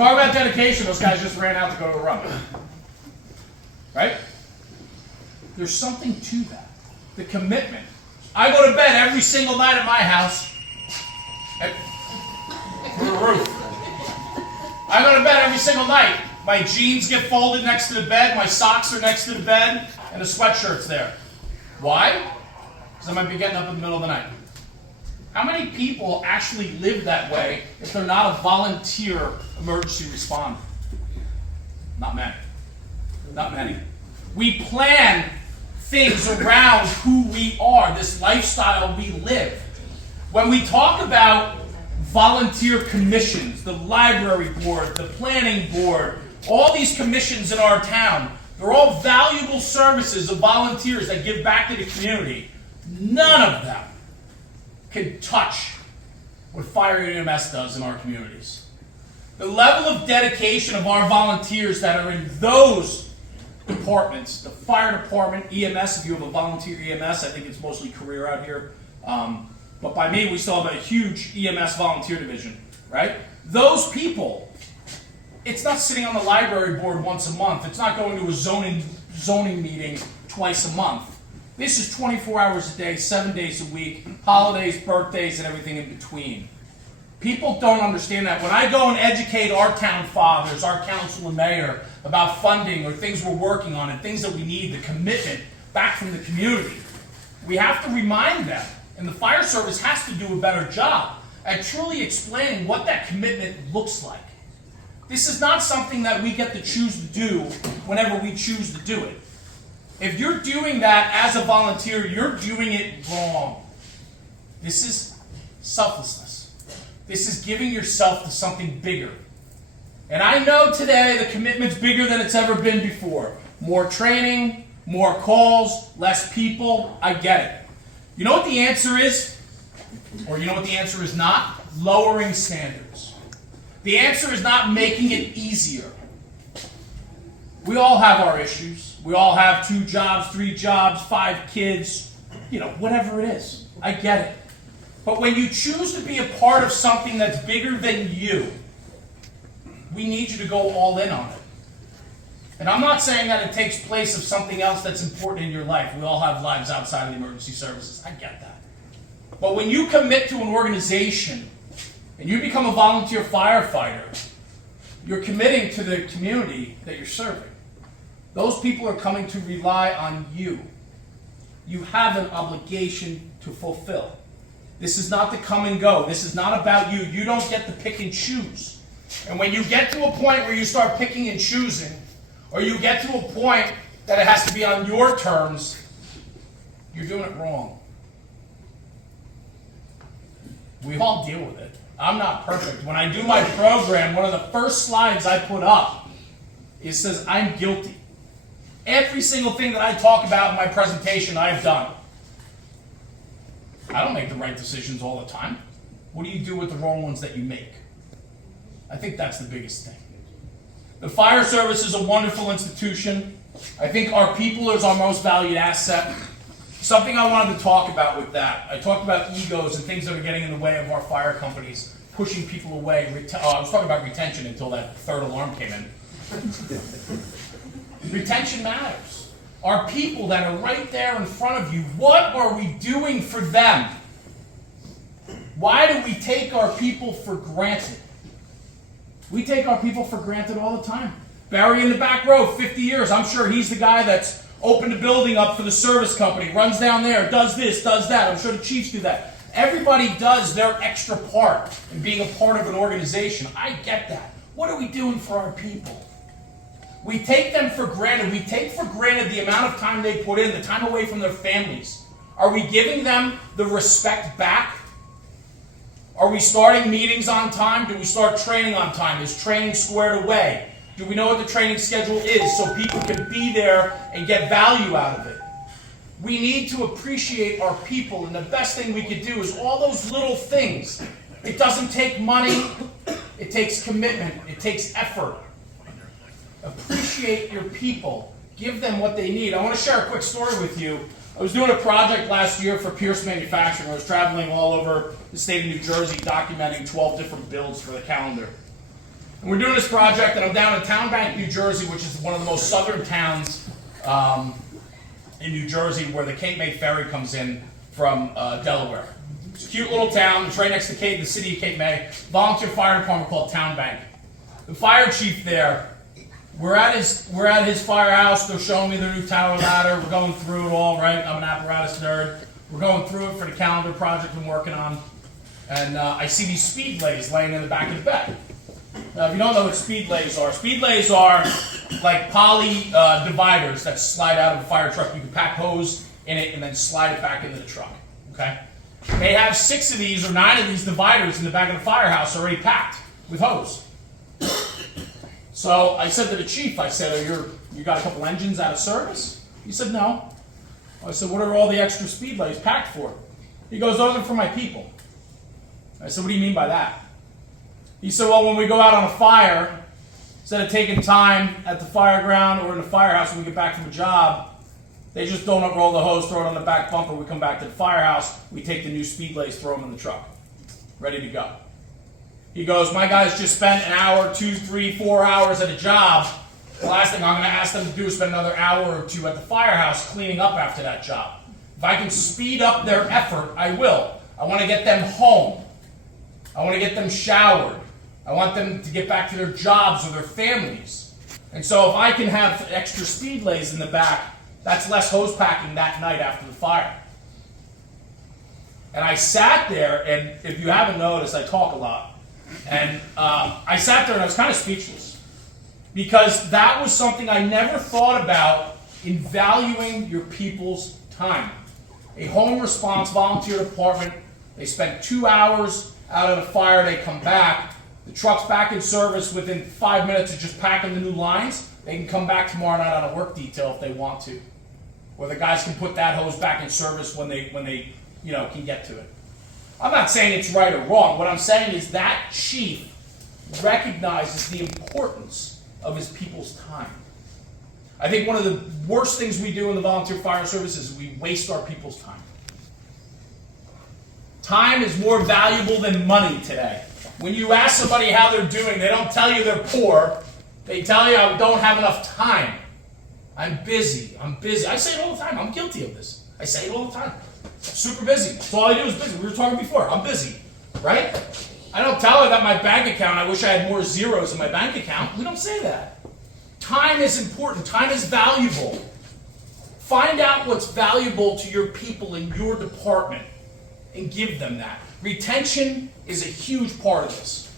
Talk about dedication. Those guys just ran out to go to a run. Right? There's something to that. The commitment. I go to bed every single night at my house. Through the roof. I go to bed every single night. My jeans get folded next to the bed, my socks are next to the bed, and the sweatshirt's there. Why? Because I might be getting up in the middle of the night. How many people actually live that way if they're not a volunteer emergency responder? Not many. Not many. We plan things around who we are, this lifestyle we live. When we talk about volunteer commissions, the library board, the planning board, all these commissions in our town, they're all valuable services of volunteers that give back to the community. None of them can touch what Fire and EMS does in our communities. The level of dedication of our volunteers that are in those departments, the fire department, EMS, if you have a volunteer EMS, I think it's mostly career out here. But by me, we still have a huge EMS volunteer division, right? Those people, it's not sitting on the library board once a month. It's not going to a zoning meeting twice a month. This is 24 hours a day, 7 days a week, holidays, birthdays, and everything in between. People don't understand that. When I go and educate our town fathers, our council and mayor, about funding or things we're working on and things that we need, the commitment back from the community, we have to remind them. And the fire service has to do a better job at truly explaining what that commitment looks like. This is not something that we get to choose to do whenever we choose to do it. If you're doing that as a volunteer, you're doing it wrong. This is selflessness. This is giving yourself to something bigger. And I know today the commitment's bigger than it's ever been before. More training, more calls, less people. I get it. You know what the answer is? Or you know what the answer is not? Lowering standards. The answer is not making it easier. We all have our issues. We all have 2 jobs, 3 jobs, 5 kids, whatever it is. I get it. But when you choose to be a part of something that's bigger than you, we need you to go all in on it. And I'm not saying that it takes place of something else that's important in your life. We all have lives outside of the emergency services. I get that. But when you commit to an organization and you become a volunteer firefighter, you're committing to the community that you're serving. Those people are coming to rely on you. You have an obligation to fulfill. This is not the come and go. This is not about you. You don't get to pick and choose. And when you get to a point where you start picking and choosing, or you get to a point that it has to be on your terms, you're doing it wrong. We all deal with it. I'm not perfect. When I do my program, one of the first slides I put up, it says, I'm guilty. Every single thing that I talk about in my presentation, I've done. I don't make the right decisions all the time. What do you do with the wrong ones that you make? I think that's the biggest thing. The fire service is a wonderful institution. I think our people is our most valued asset. Something I wanted to talk about with that. I talked about egos and things that are getting in the way of our fire companies, pushing people away. I was talking about retention until that third alarm came in. Retention matters. Our people that are right there in front of you, what are we doing for them? Why do we take our people for granted? We take our people for granted all the time. Barry in the back row, 50 years. I'm sure he's the guy that's opened the building up for the service company, runs down there, does this, does that. I'm sure the chiefs do that. Everybody does their extra part in being a part of an organization. I get that. What are we doing for our people? We take them for granted. We take for granted the amount of time they put in, the time away from their families. Are we giving them the respect back? Are we starting meetings on time? Do we start training on time? Is training squared away? Do we know what the training schedule is so people can be there and get value out of it? We need to appreciate our people, and the best thing we could do is all those little things. It doesn't take money. It takes commitment. It takes effort. Appreciate your people. Give them what they need. I want to share a quick story with you. I was doing a project last year for Pierce Manufacturing. I was traveling all over the state of New Jersey documenting 12 different builds for the calendar. And we're doing this project, and I'm down in Town Bank, New Jersey, which is one of the most southern towns in New Jersey, where the Cape May ferry comes in from Delaware. It's a cute little town. It's right next to the city of Cape May. Volunteer fire department called Town Bank. The fire chief there, we're at his firehouse. They're showing me their new tower ladder. We're going through it all, right? I'm an apparatus nerd. We're going through it for the calendar project I'm working on. And I see these speed lays laying in the back of the bed. Now, if you don't know what speed lays are like poly dividers that slide out of a fire truck. You can pack hose in it and then slide it back into the truck. Okay? They have 6 of these or 9 of these dividers in the back of the firehouse already packed with hose. So I said to the chief, I said, you got a couple engines out of service? He said, no. I said, what are all the extra speed lays packed for? He goes, those are for my people. I said, what do you mean by that? He said, well, when we go out on a fire, instead of taking time at the fire ground or in the firehouse when we get back from a job, they just don't unroll the hose, throw it on the back bumper, we come back to the firehouse, we take the new speed lays, throw them in the truck. Ready to go. He goes, my guys just spent an hour, 2, 3, 4 hours at a job. The last thing I'm going to ask them to do is spend another hour or 2 at the firehouse cleaning up after that job. If I can speed up their effort, I will. I want to get them home. I want to get them showered. I want them to get back to their jobs or their families. And so if I can have extra speed lays in the back, that's less hose packing that night after the fire. And I sat there, and if you haven't noticed, I talk a lot. And I sat there and I was kind of speechless. Because that was something I never thought about in valuing your people's time. A home response volunteer department, they spend 2 hours out of the fire, they come back. The truck's back in service within 5 minutes of just packing the new lines. They can come back tomorrow night on a work detail if they want to. Or the guys can put that hose back in service when they can get to it. I'm not saying it's right or wrong. What I'm saying is that chief recognizes the importance of his people's time. I think one of the worst things we do in the volunteer fire service is we waste our people's time. Time is more valuable than money today. When you ask somebody how they're doing, they don't tell you they're poor. They tell you I don't have enough time. I'm busy. I say it all the time. I'm guilty of this. I say it all the time. Super busy. That's all I do is busy. We were talking before. I'm busy. Right? I don't tell her that my bank account, I wish I had more zeros in my bank account. We don't say that. Time is important. Time is valuable. Find out what's valuable to your people in your department and give them that. Retention is a huge part of this.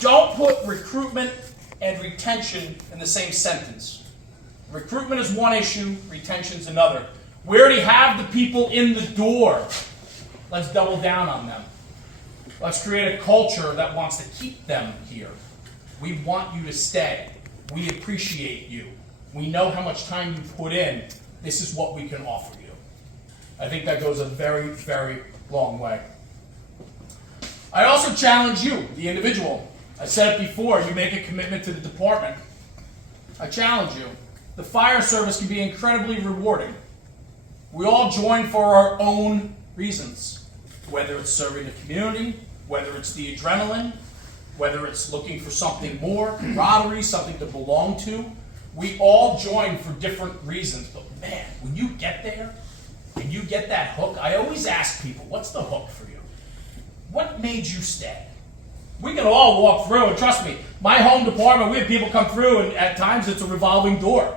Don't put recruitment and retention in the same sentence. Recruitment is one issue, retention is another. We already have the people in the door. Let's double down on them. Let's create a culture that wants to keep them here. We want you to stay. We appreciate you. We know how much time you put in. This is what we can offer you. I think that goes a very, very long way. I also challenge you, the individual. I said it before, you make a commitment to the department. I challenge you. The fire service can be incredibly rewarding. We all join for our own reasons, whether it's serving the community, whether it's the adrenaline, whether it's looking for something more, camaraderie, something to belong to. We all join for different reasons, but man, when you get there and you get that hook, I always ask people, what's the hook for you? What made you stay? We can all walk through, and trust me, my home department, we have people come through, and at times it's a revolving door.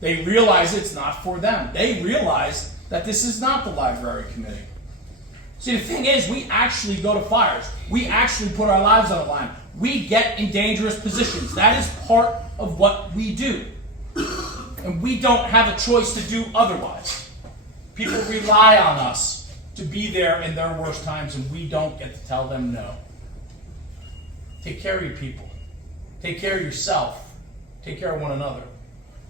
They realize it's not for them. They realize that this is not the library committee. See, the thing is, we actually go to fires. We actually put our lives on the line. We get in dangerous positions. That is part of what we do. And we don't have a choice to do otherwise. People rely on us to be there in their worst times, and we don't get to tell them no. Take care of your people. Take care of yourself. Take care of one another.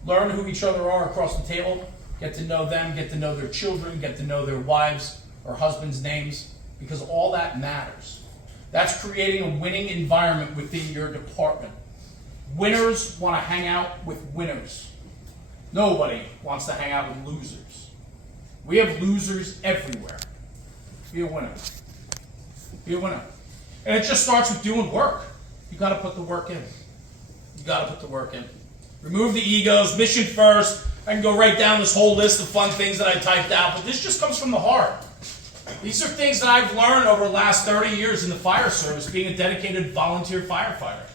Learn who each other are across the table. Get to know them. Get to know their children. Get to know their wives or husbands' names, because all that matters. That's creating a winning environment within your department. Winners want to hang out with winners. Nobody wants to hang out with losers. We have losers everywhere. Be a winner. Be a winner. And it just starts with doing work. You got to put the work in. You got to put the work in. Remove the egos, mission first. I can go right down this whole list of fun things that I typed out, but this just comes from the heart. These are things that I've learned over the last 30 years in the fire service, being a dedicated volunteer firefighter.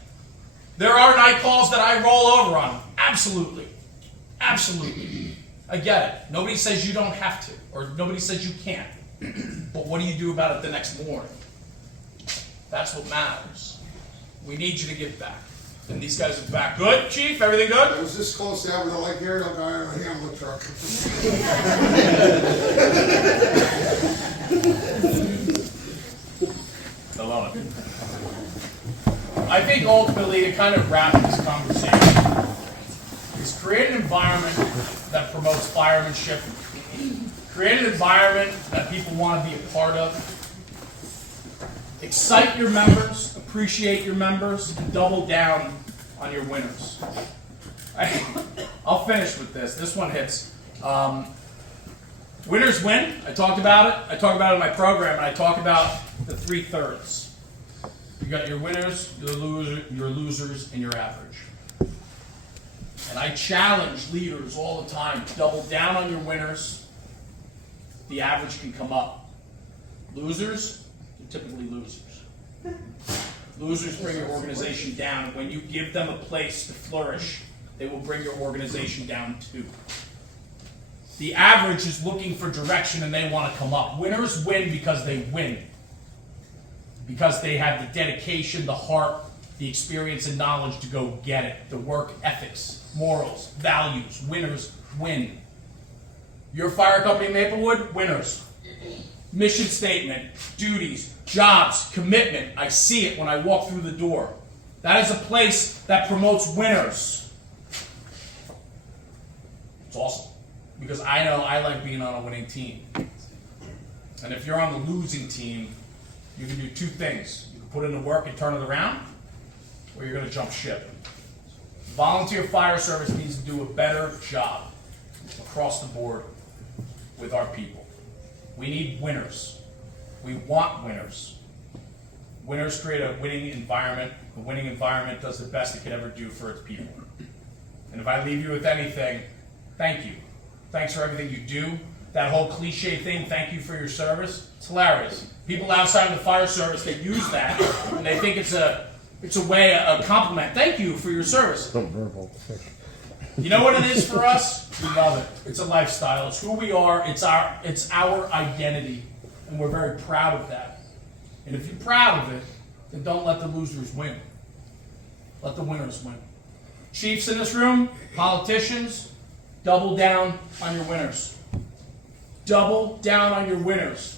There are night calls that I roll over on. Absolutely. Absolutely. I get it. Nobody says you don't have to, or nobody says you can't. But what do you do about it the next morning? That's what matters. We need you to give back. And these guys are back. Good, Chief? Everything good? I was this close to having a like here, no guy on a Hamlet truck. I love it. I think ultimately to kind of wrap this conversation is create an environment that promotes firemanship, create an environment that people want to be a part of, excite your members, appreciate your members, and double down on your winners. I'll finish with this. This one hits. Winners win. I talked about it. I talked about it in my program, and I talk about the 3/3. You got your winners, your losers, and your average. And I challenge leaders all the time to double down on your winners. The average can come up. Losers, they're typically losers. Losers bring your organization down, and when you give them a place to flourish, they will bring your organization down too. The average is looking for direction and they want to come up. Winners win because they win. Because they have the dedication, the heart, the experience and knowledge to go get it. The work ethics, morals, values. Winners win. Your fire company, Maplewood, winners. Mission statement, duties, jobs, commitment. I see it when I walk through the door. That is a place that promotes winners. It's awesome. Because I know I like being on a winning team. And if you're on the losing team, you can do two things. You can put in the work and turn it around, or you're going to jump ship. Volunteer fire service needs to do a better job across the board with our people. We need winners. We want winners. Winners create a winning environment. A winning environment does the best it could ever do for its people. And if I leave you with anything, thank you. Thanks for everything you do. That whole cliche thing, thank you for your service, it's hilarious. People outside of the fire service, they use that, and they think it's a way, a compliment. Thank you for your service. You know what it is for us? We love it. It's a lifestyle. It's who we are. It's our identity, and we're very proud of that. And if you're proud of it, then don't let the losers win. Let the winners win. Chiefs in this room, politicians, double down on your winners. Double down on your winners.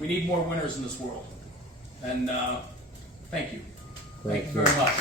We need more winners in this world. And thank you. Thank you very much.